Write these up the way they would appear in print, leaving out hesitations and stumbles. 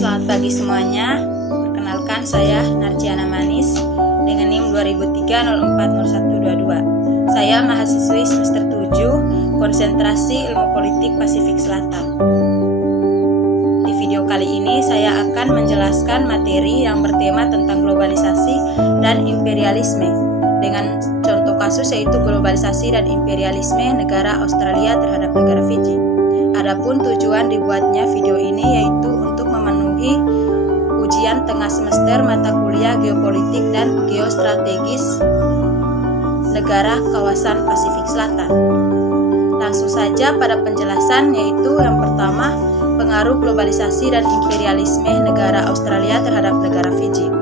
Selamat pagi semuanya. Perkenalkan, saya Narciana Manis dengan NIM 2003040122. Saya mahasiswi semester 7 Konsentrasi Ilmu Politik Pasifik Selatan. Di video kali ini saya akan menjelaskan materi yang bertema tentang globalisasi dan imperialisme dengan contoh kasus yaitu globalisasi dan imperialisme negara Australia terhadap negara Fiji. Adapun tujuan dibuatnya video ini yaitu untuk memenuhi ujian tengah semester mata kuliah geopolitik dan geostrategis negara kawasan Pasifik Selatan. Langsung saja pada penjelasan, yaitu yang pertama, pengaruh globalisasi dan imperialisme negara Australia terhadap negara Fiji.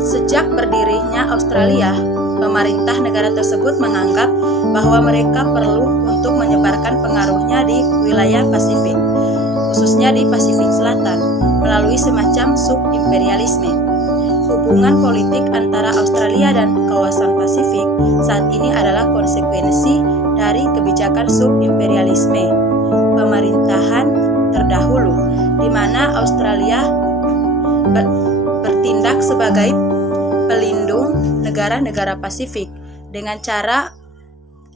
Sejak berdirinya Australia, pemerintah negara tersebut menganggap bahwa mereka perlu untuk menyebarkan pengaruhnya di wilayah Pasifik, khususnya di Pasifik Selatan, melalui semacam sub-imperialisme. Hubungan politik antara Australia dan kawasan Pasifik saat ini adalah konsekuensi dari kebijakan sub-imperialisme pemerintahan terdahulu, di mana Australia bertindak sebagai pelindung negara-negara Pasifik dengan cara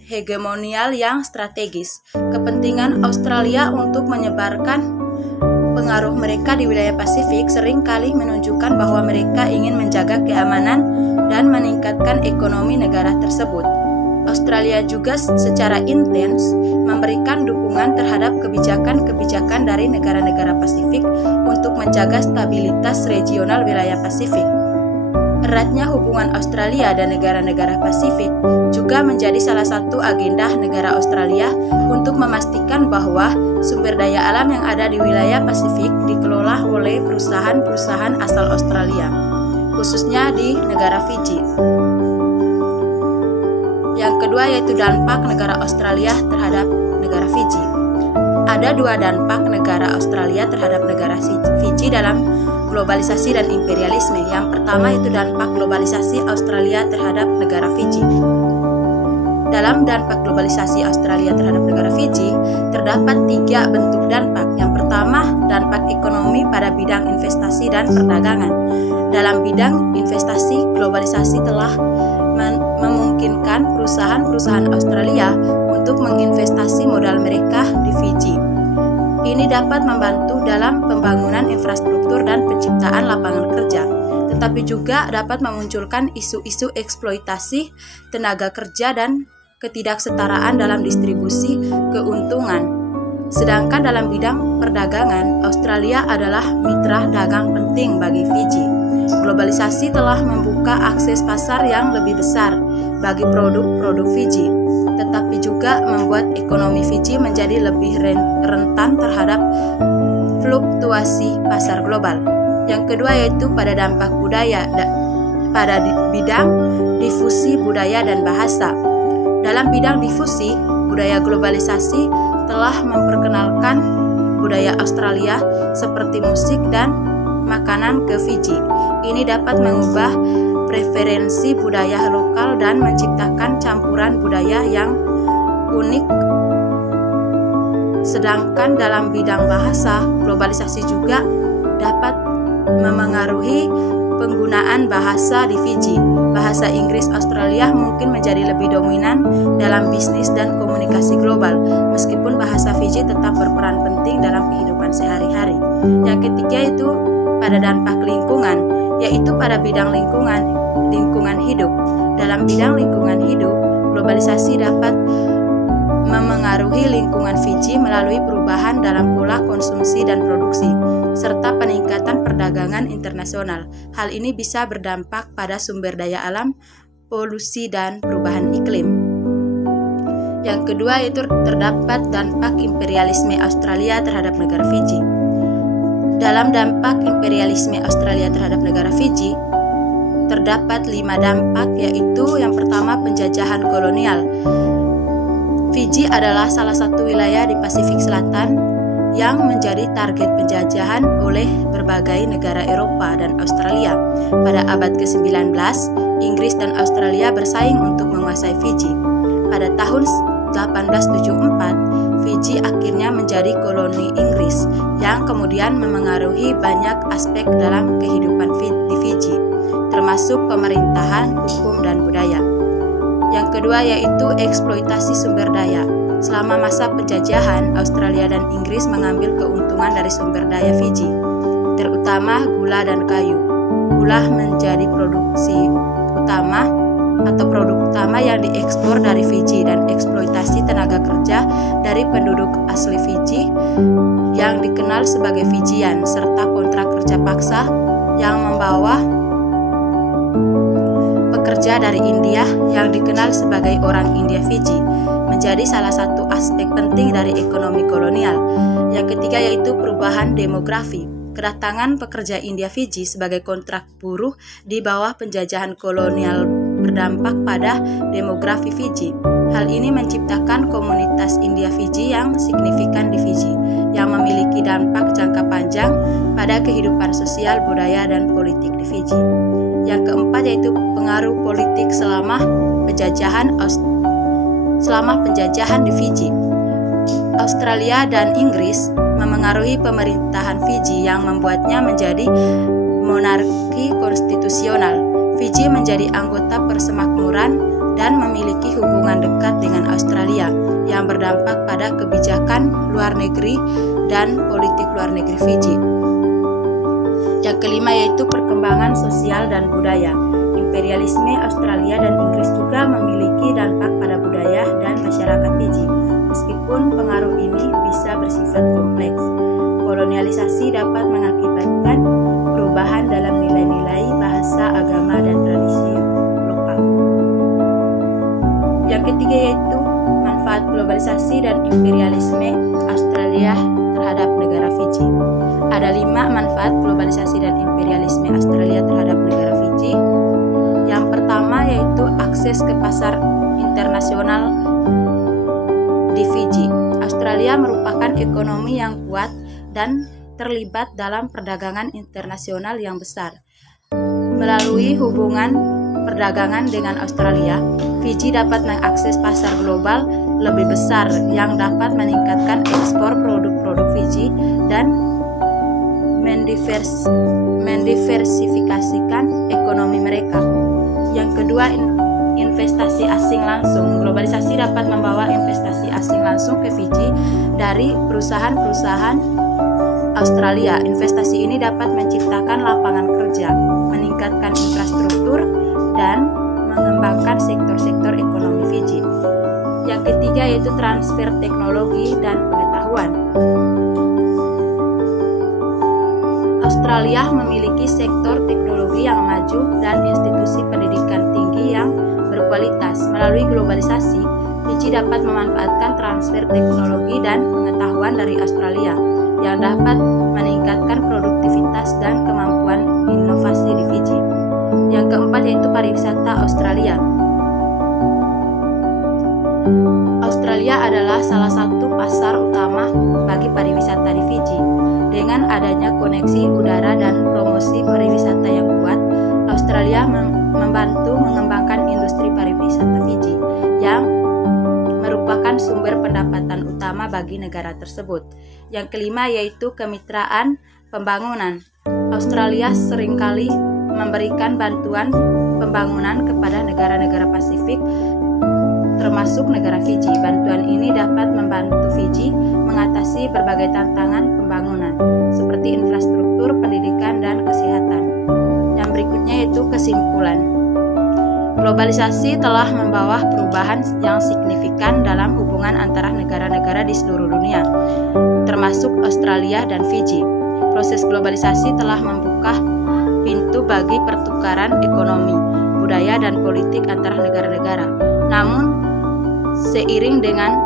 hegemonial yang strategis. Kepentingan Australia untuk menyebarkan pengaruh mereka di wilayah Pasifik seringkali menunjukkan bahwa mereka ingin menjaga keamanan dan meningkatkan ekonomi negara tersebut. Australia juga secara intens memberikan dukungan terhadap kebijakan-kebijakan dari negara-negara Pasifik untuk menjaga stabilitas regional wilayah Pasifik. Eratnya hubungan Australia dan negara-negara Pasifik juga menjadi salah satu agenda negara Australia untuk memastikan bahwa sumber daya alam yang ada di wilayah Pasifik dikelola oleh perusahaan-perusahaan asal Australia, khususnya di negara Fiji. Yang kedua yaitu dampak negara Australia terhadap negara Fiji. Ada dua dampak negara Australia terhadap negara Fiji dalam globalisasi dan imperialisme. Yang pertama itu dampak globalisasi Australia terhadap negara Fiji. Dalam dampak globalisasi Australia terhadap negara Fiji, terdapat 3 bentuk dampak. Yang pertama, dampak ekonomi pada bidang investasi dan perdagangan. Dalam bidang investasi, globalisasi telah memungkinkan perusahaan-perusahaan Australia untuk menginvestasi modal mereka di Fiji. Ini dapat membantu dalam pembangunan infrastruktur dan penciptaan lapangan kerja, tetapi juga dapat memunculkan isu-isu eksploitasi tenaga kerja dan ketidaksetaraan dalam distribusi keuntungan. Sedangkan dalam bidang perdagangan, Australia adalah mitra dagang penting bagi Fiji. Globalisasi telah membuka akses pasar yang lebih besar bagi produk-produk Fiji, tetapi juga membuat ekonomi Fiji menjadi lebih rentan terhadap fluktuasi pasar global. Yang kedua yaitu pada dampak budaya pada bidang difusi budaya dan bahasa. Dalam bidang difusi, budaya globalisasi telah memperkenalkan budaya Australia seperti musik dan makanan ke Fiji. Ini dapat mengubah preferensi budaya lokal dan menciptakan campuran budaya yang unik. Sedangkan dalam bidang bahasa, globalisasi juga dapat memengaruhi penggunaan bahasa di Fiji. Bahasa Inggris Australia mungkin menjadi lebih dominan dalam bisnis dan komunikasi global, meskipun bahasa Fiji tetap berperan penting dalam kehidupan sehari-hari. Yang ketiga itu pada dampak lingkungan, yaitu pada bidang lingkungan hidup. Dalam bidang lingkungan hidup, globalisasi dapat memengaruhi lingkungan Fiji melalui perubahan dalam pola konsumsi dan produksi, serta peningkatan perdagangan internasional. Hal ini bisa berdampak pada sumber daya alam, polusi, dan perubahan iklim. Yang kedua yaitu terdapat dampak imperialisme Australia terhadap negara Fiji. Dalam dampak imperialisme Australia terhadap negara Fiji, terdapat 5 dampak, yaitu yang pertama penjajahan kolonial. Fiji adalah salah satu wilayah di Pasifik Selatan yang menjadi target penjajahan oleh berbagai negara Eropa dan Australia. Pada abad ke-19, Inggris dan Australia bersaing untuk menguasai Fiji. Pada tahun 1874, Fiji akhirnya menjadi koloni Inggris yang kemudian memengaruhi banyak aspek dalam kehidupan di Fiji, termasuk pemerintahan, hukum, dan budaya. Yang kedua yaitu eksploitasi sumber daya. Selama masa penjajahan, Australia dan Inggris mengambil keuntungan dari sumber daya Fiji, terutama gula dan kayu. Gula menjadi produksi utama atau produk utama yang diekspor dari Fiji, dan eksploitasi tenaga kerja dari penduduk asli Fiji yang dikenal sebagai Fijian, serta kontrak kerja paksa yang membawa pekerja dari India yang dikenal sebagai orang India Fiji menjadi salah satu aspek penting dari ekonomi kolonial. Yang ketiga yaitu perubahan demografi. Kedatangan pekerja India Fiji sebagai kontrak buruh di bawah penjajahan kolonial berdampak pada demografi Fiji. Hal ini menciptakan komunitas India Fiji yang signifikan di Fiji, yang memiliki dampak jangka panjang pada kehidupan sosial, budaya, dan politik di Fiji. Yang keempat yaitu pengaruh politik selama penjajahan di Fiji. Australia dan Inggris memengaruhi pemerintahan Fiji yang membuatnya menjadi monarki konstitusional. Fiji menjadi anggota persemakmuran dan memiliki hubungan dekat dengan Australia yang berdampak pada kebijakan luar negeri dan politik luar negeri Fiji. Yang kelima yaitu perkembangan sosial dan budaya. Imperialisme Australia dan Inggris juga memiliki dampak pada budaya dan masyarakat Fiji. Meskipun pengaruh ini bisa bersifat kompleks, kolonialisasi dapat mengakibatkan perubahan dalam nilai-nilai, bahasa, agama, dan tradisi lokal. Yang ketiga yaitu manfaat globalisasi dan imperialisme Australia terhadap negara Fiji. Ada 5 manfaat globalisasi dan imperialisme Australia terhadap negara Fiji. Yang pertama yaitu akses ke pasar internasional di Fiji. Australia merupakan ekonomi yang kuat dan terlibat dalam perdagangan internasional yang besar. Melalui hubungan perdagangan dengan Australia, Fiji dapat mengakses pasar global lebih besar yang dapat meningkatkan ekspor produk-produk Fiji dan mendiversifikasikan ekonomi mereka. Yang kedua, investasi asing langsung. Globalisasi dapat membawa investasi asing langsung ke Fiji dari perusahaan-perusahaan Australia. Investasi ini dapat menciptakan lapangan kerja, meningkatkan infrastruktur, dan mengembangkan sektor-sektor ekonomi Fiji. Yang ketiga yaitu transfer teknologi dan pengetahuan. Australia memiliki sektor teknologi yang maju dan institusi pendidikan tinggi yang berkualitas. Melalui globalisasi, Fiji dapat memanfaatkan transfer teknologi dan pengetahuan dari Australia yang dapat meningkatkan produktivitas dan kemampuan inovasi di Fiji. Yang keempat yaitu pariwisata Australia. Australia adalah salah satu pasar utama bagi pariwisata di Fiji. Dengan adanya koneksi udara dan promosi pariwisata yang kuat, Australia membantu mengembangkan industri pariwisata Fiji yang merupakan sumber pendapatan utama bagi negara tersebut. Yang kelima yaitu kemitraan pembangunan. Australia seringkali memberikan bantuan pembangunan kepada negara-negara Pasifik termasuk negara Fiji. Bantuan ini dapat membantu Fiji mengatasi berbagai tantangan pembangunan seperti infrastruktur, pendidikan, dan kesehatan. Yang berikutnya yaitu kesimpulan. Globalisasi telah membawa perubahan yang signifikan dalam hubungan antara negara-negara di seluruh dunia, termasuk Australia dan Fiji. Proses globalisasi telah membuka pintu bagi pertukaran ekonomi, budaya, dan politik antara negara-negara. Namun, seiring dengan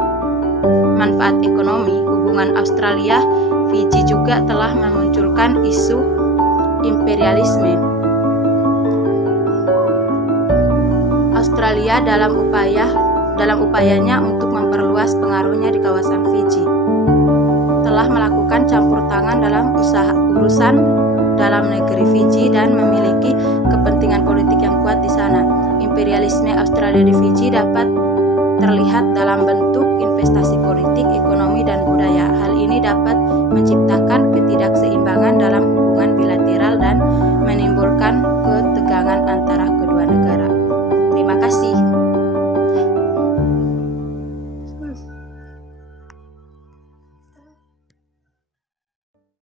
manfaat ekonomi, hubungan Australia-Fiji juga telah memunculkan isu imperialisme. Australia dalam upayanya untuk memperluas pengaruhnya di kawasan Fiji telah melakukan campur tangan dalam urusan dalam negeri Fiji dan memiliki kepentingan politik yang kuat di sana. Imperialisme Australia di Fiji dapat terlihat dalam bentuk investasi politik, ekonomi, dan budaya. Hal ini dapat menciptakan ketidakseimbangan dalam hubungan bilateral dan menimbulkan ketegangan antar